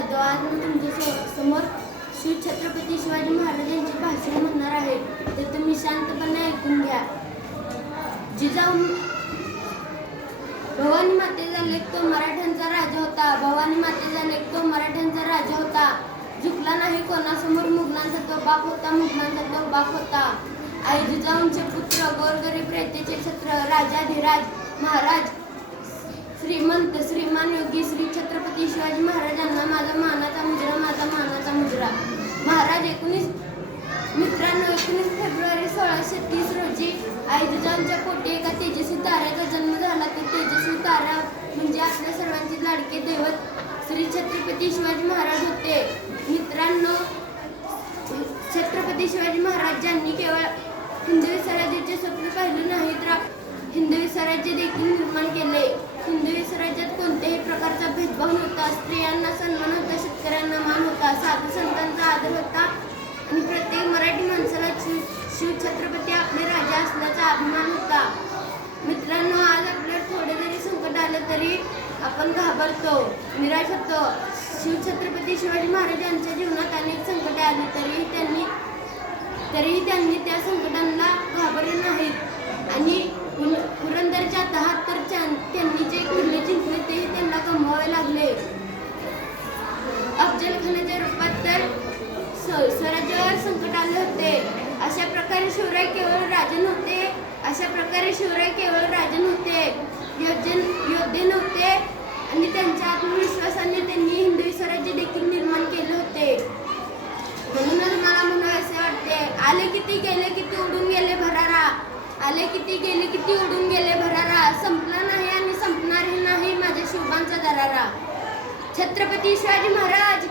जाधव. आज मी तुमच्या समोर श्री छत्रपती शिवाजी महाराजांचे भाषण म्हणणार आहे. ते तुम्ही शांतपणे ऐकून घ्या. जिजाऊ भवानी मातेचा लेक तो मराठ्यांचा राजा होता. भवानी मातेचा लेक तो मराठ्यांचा राजा होता. झुकला नाही कोणासमोर, मुघलांचा तो बाप होता, मुघलांचा तो बाप होता. आई जिजाऊंचे पुत्र, गोरगरीब रयतेचे छत्र, राजाधिराज महाराज, श्रीमंत श्रीमान योगी श्री छत्रपती शिवाजी महाराजांना माझा मानाचा मुजरा, माझा मानाचा मुजरा. महाराज 19 मित्रांनो, 19 फेब्रुवारी 1630 रोजी आई जिजाऊंच्या पोटी एका तेजस्वी ताऱ्याचा जन्म झाला. ते तेजस्वी तारा म्हणजे आपल्या सर्वांचे लाडके दैवत श्री छत्रपती शिवाजी महाराज होते. मित्रांनो, छत्रपती शिवाजी महाराजांनी केवळ हिंदवी स्वराज्याचे स्वप्न पाहिले नाही, तर हिंदवी स्वराज्य देखील निर्माण केले. हिंदवी स्वराज्यात कोणत्याही प्रकारचा भेदभाव नव्हता. स्त्रियांना सन्मान होता, शेतकऱ्यांना मान होता, साधू संतांचा आदर होता आणि प्रत्येक मराठी माणसाला शिव छत्रपती आपले राजा असल्याचा अभिमान होता. मित्रांनो, आज आपल्याला थोडे जरी संकट आलं तरी आपण घाबरतो, निराश होतो. शिव छत्रपती शिवाजी महाराजांच्या जीवनात अनेक संकटे आली तरीही त्यांनी त्या संकटांना घाबरले नाहीत आणि पुरंदरच्या 73 त्यांनी जे किल्ले जिंकले तेही त्यांना गमवावे लागले. अफजलखानाच्या रूपात तर स्वराज्यावर संकट आले होते. अशा प्रकारे शिवराय केवळ राजे नव्हते, योद्धे नव्हते आणि त्यांच्या आत्मविश्वासाने त्यांनी हिंदवी स्वराज्य देखील निर्माण केले होते. म्हणूनच मला म्हणावे वाटते, आले किती गेले किती उडून गेले भरारा, आले किती गेले किती उडून गेले भरारा, संपला नाही आणि संपणारही नाही माझ्या शिवबांचा दरारा. छत्रपती शिवाजी महाराज